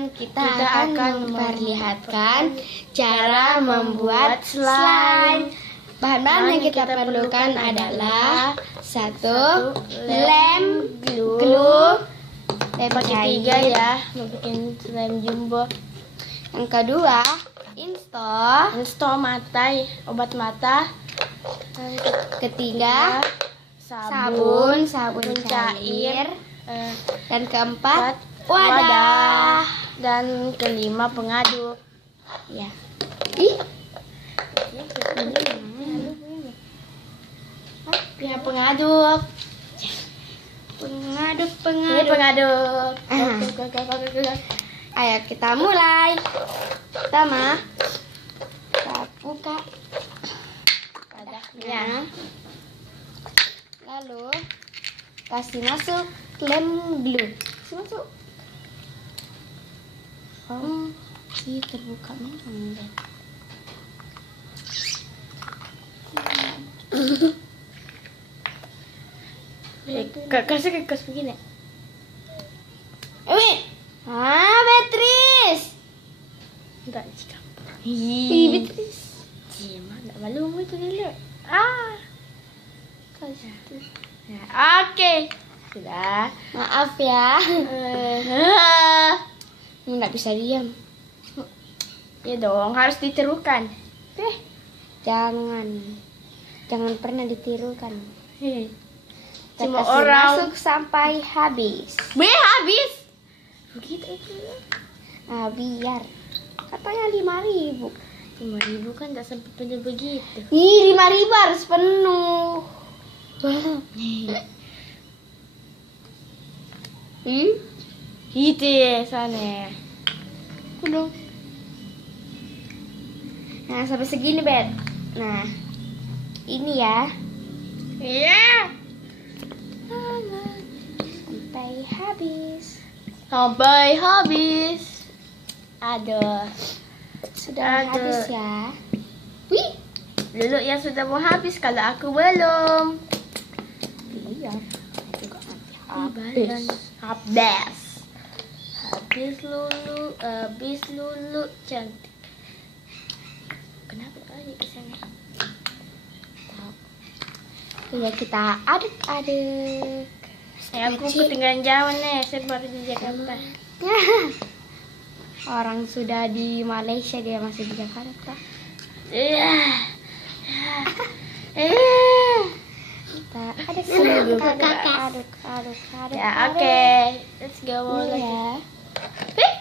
Sekarang kita akan memperlihatkan cara membuat slime. Bahan-bahan yang kita perlukan adalah satu lem glue, lem Pakai 3 ya, mau bikin slime jumbo. Yang kedua Install mata, obat mata. Ketiga sabun cair. Dan keempat wadah. Dan kelima pengaduk. Ya. Ya, pengaduk. Pengaduk. Ayo kita mulai. Pertama, kita buka wadahnya. Lalu kasih masuk lem glue. Kasih masuk. Sih terbuka memang deh. Kasih ke kas begini. Beatrice. Enggak sikap. Beatrice. Gimana? Malu itu dulu. Oke. Sudah. Maaf ya. Nggak bisa diam. Ya dong, harus ditirukan. Jangan pernah ditirukan. Cuma Kasih orang masuk sampai habis. habis. Begitu itu. Biar katanya 5.000. 5.000 kan tak sampai penuh begitu. 5.000 harus penuh. Gitu ya sana. Udah. Nah, sampai segini, Bet. Nah, ini ya. Iya. Sampai habis. Sampai habis. Aduh. Sudah habis ya. Wih. Lulu yang sudah mau habis, kalau aku belum. Iya. Juga nanti Habis. Habis Lulu cantik. Kenapa lagi ke sana? Ya kita aduk-aduk. Aku ketinggalan zaman nih, saya baru di Jakarta. Orang sudah di Malaysia, dia masih di Jakarta. Iya. Kita aduk. Ya, oke. Let's go lagi. Ya.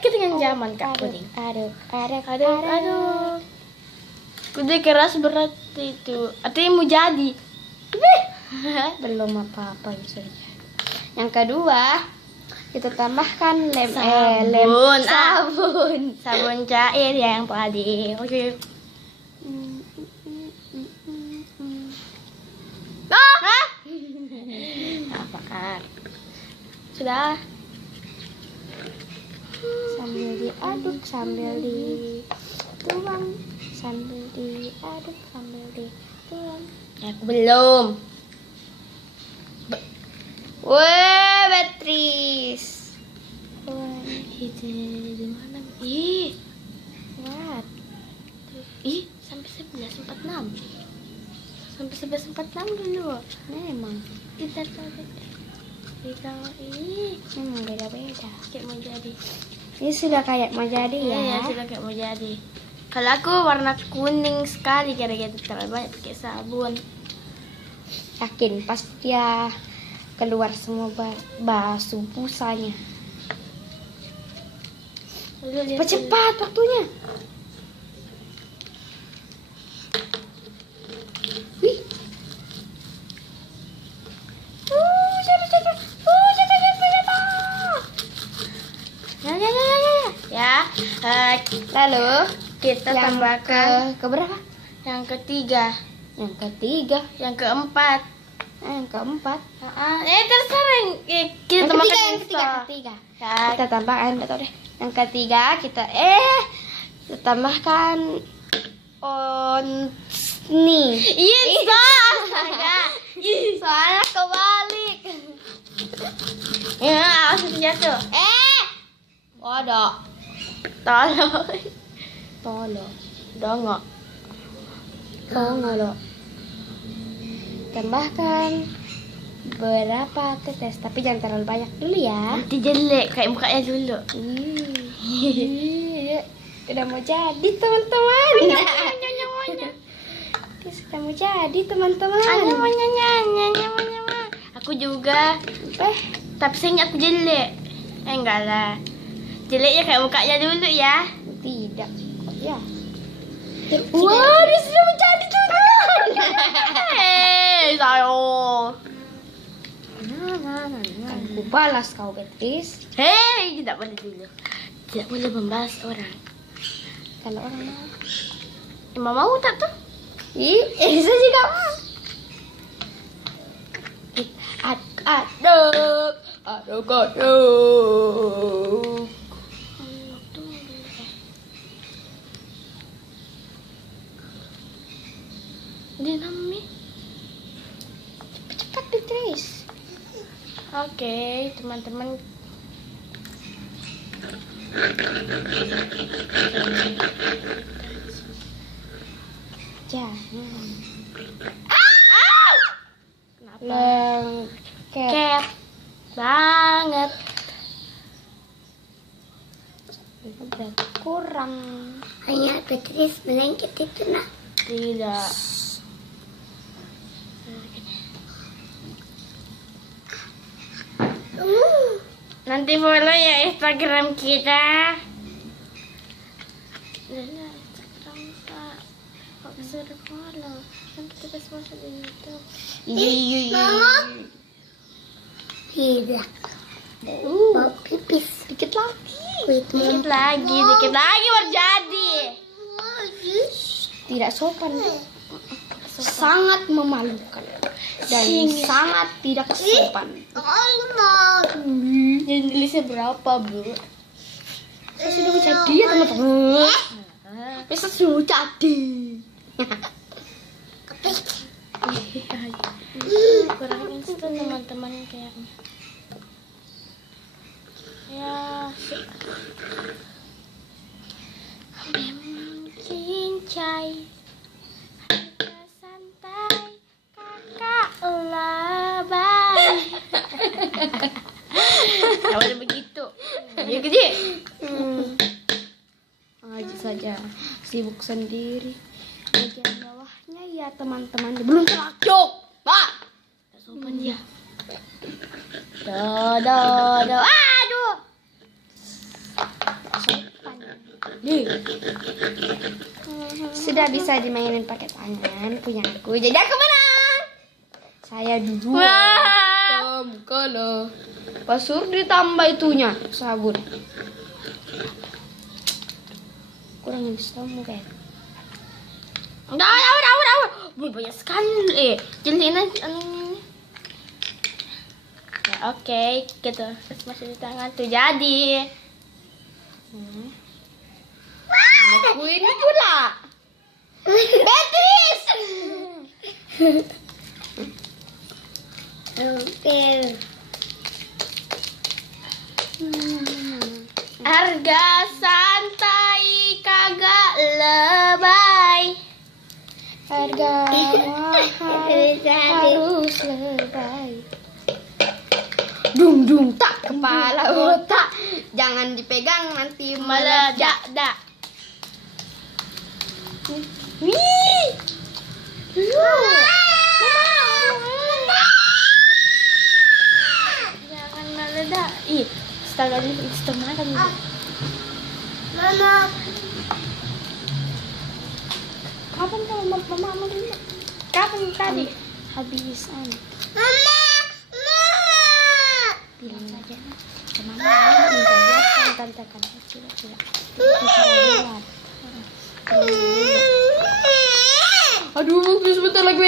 Ketinggalan zaman Kak Puding. Aduk. Kudu keras berat itu. Artinya mau jadi. Belum apa-apa sudah. Yang kedua, kita tambahkan sabun cair yang tadi. Oke. Apaan? Sudah. Sambil diaduk, sambil dituang, sambil diaduk, sambil dituang. Ya, belum. Wah, Beatrice. Itu di mana? What? Sampai 11.46. Sampai 11.46 dulu. Memang. Kita Memang beda-beda. kayak mau jadi. Ini sudah kayak mau jadi ya. Iya, sudah kayak mau jadi. Kalau aku warna kuning sekali gara-gara terlalu banyak pakai sabun. Yakin pas dia keluar semua basuh busanya. Cepat waktunya. Wih. Lalu kita yang tambahkan ke berapa? yang ketiga, Yang ketiga. yang keempat. Yang keempat. Terserah. Kita tambahkan Yang ketiga. Ya, Kita tambahkan, nggak tahu deh. Yang ketiga kita tambahkan nih. Iya, Soalnya kebalik. ya, langsung jatuh. Waduh. Tolong. Tolo. Dongok. Tongolo. Tambahkan berapa tetes, tapi jangan terlalu banyak dulu ya. Nanti jelek kayak mukanya dulu. Udah mau jadi teman-teman. Sudah mau jadi teman-teman. Aku juga. Tapi sayangnya aku jelek. Enggak lah. Jeleknya kayak mukanya dulu ya. Tidak. Ya. Wah, dia sudah menjadi teman-teman. Sayo. Kan ku balas kau, Beatrice. Hei, tidak boleh dulu. Tidak boleh membalas orang. Kalau orang mau. Emang mau tak tuh? Saya juga mau. Aduk. Dia namanya. Cepat, Beatrice. Oke, teman-teman. Jangan. Kenapa? Lengket Ket banget. berarti kurang. Hanya Beatrice melengket itu nak. Tidak. Nanti follow ya Instagram kita. Instagram Kak. Kok bisa follow? Kan kita bisa masuk di YouTube. Tidak. Mau pipis. Dikit lagi. Dikit lagi baru jadi. Tidak sopan. Sangat memalukan dan sangat tidak sopan. Jadi tulisnya berapa, Bu? Saya sudah menjadi ya teman-teman. Bisa sudah jadi. Kurang instan teman-teman kayaknya. Ya, cincai harga santai kakak lebay. Ya boleh begitu. Ya gede. Ngaji saja, sibuk sendiri. Bagian bawahnya ya teman-teman belum teracuk. Pak. Sopan dia. Aduh. Sudah bisa dimainin pakai tangan punya aku. Jadi aku menang. Saya dulu. Wah. Kamu kalah. Pasur ditambah itunya sabun. Kurangin kamu kan. Udah. Banyak sekali. Jeliin aja ini. Ya oke, gitu. Terus masih di tangan tuh jadi. Aku ini pula. Beatrice. Hampir. Harga santai kagak lebay. Harga mahal harus lebay. Dung tak kepala otak. Jangan dipegang nanti meledak. Meledak. Wih. Jangan meledak. Ih, astaga ini setengah kan. Mama. Kapan kamu mama dulu? Kapan tadi? Habisan. Mama. Bilang saja sama mama minta lihat tante kan tidak. Aduh, waktu sebentar lagi,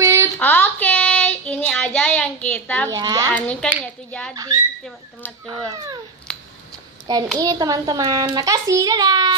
Bet. Oke, ini aja yang kita Iya. kan yaitu jadi teman-teman tuh. Dan ini teman-teman, makasih, dadah.